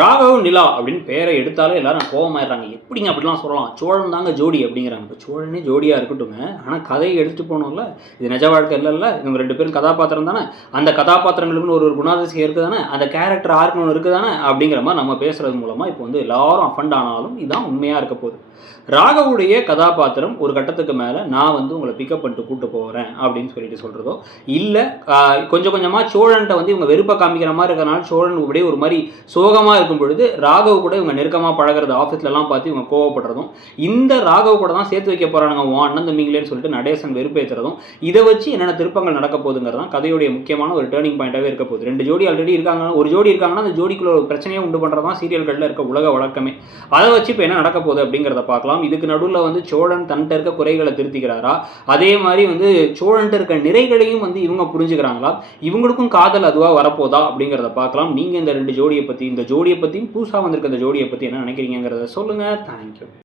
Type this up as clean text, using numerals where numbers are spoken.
ராகவ் நிலா அப்படின்னு பேரை எடுத்தாலே எல்லாரும் கோவமாயிடுறாங்க. எப்படிங்க அப்படிலாம் சொல்லலாம்? சோழன் தாங்க ஜோடி அப்படிங்கிறாங்க. இப்போ சோழனே ஜோடியாக இருக்கட்டுங்க, ஆனால் கதையை எடுத்துகிட்டு போகணும்ல. இது நிஜ வாழ்க்கை இல்லைல்ல. இவங்க 2 பேரும் கதாபாத்திரம் தானே. அந்த கதாபாத்திரங்களுக்குன்னு ஒரு குணாதிசயம் இருக்குது தானே. அந்த கேரக்டர் ஆர்க்குன்னு ஒன்று இருக்குது தானே. அப்படிங்கிற மாதிரி நம்ம பேசுகிறது மூலமாக இப்போ வந்து எல்லாரும் அஃபண்ட் ஆனாலும் இதுதான் உண்மையாக இருக்க போகுது. ராகவுடைய கதாபாத்திரம் ஒரு கட்டத்துக்கு மேலே நான் வந்து உங்களை பிக்கப் பண்ணிட்டு கூட்டு போகிறேன் அப்படின்னு சொல்லிட்டு சொல்கிறதோ, இல்லை கொஞ்சம் கொஞ்சமாக சோழன்ட்ட வந்து இவங்க வெறுப்பை காமிக்கிற மாதிரி இருக்கிறனால சோழன் அப்படியே ஒரு மாதிரி சோகமாக இருக்கும் பொழுது ராகவ் கூட இவங்க நெருக்கமாக பழகிறது ஆஃபீஸ்லலாம் பார்த்து இவங்க கோவப்படுறதும், இந்த ராகவ் கூட தான் சேர்த்து வைக்க போகிறானுங்க உன் அண்ணன் தம்பிங்களேன்னு சொல்லிட்டு நடேசன் வெறுப்பேற்றுறதும், இதை வச்சு என்னென்ன திருப்பங்கள் நடக்க போகுதுங்கிறது தான் கதையுடைய முக்கியமான ஒரு டேர்னிங் பாயிண்டாகவே இருக்க போகுது. 2 ஜோடி ஆல்ரெடி இருக்காங்க, ஒரு ஜோடி இருக்காங்கன்னா அந்த ஜோடிக்குள்ள ஒரு பிரச்சனையை உண்டு பண்ணுறது தான் சீரியல்களில் இருக்க உலக வழக்கமே. அதை வச்சு இப்போ என்ன நடக்க போகுது அப்படிங்கிறத பார்க்கலாம். இதுக்கு நடுவில் வந்து சோழன் தன்கிட்ட இருக்க குறைகளை திருத்திக்கிறாரா, அதே மாதிரி வந்து சோழன்ட்ட இருக்க நிறைகளையும் வந்து இவங்க புரிஞ்சுக்கிறாங்களா, இவங்களுக்கும் காதல் அதுவாக வரப்போதா அப்படிங்கிறத பார்க்கலாம். நீங்கள் இந்த 2 ஜோடியை பற்றி, இந்த ஜோடியை பற்றியும் புதுசாக வந்திருக்க இந்த ஜோடியை பற்றி என்ன நினைக்கிறீங்கிறத சொல்லுங்கள். தேங்க்யூ.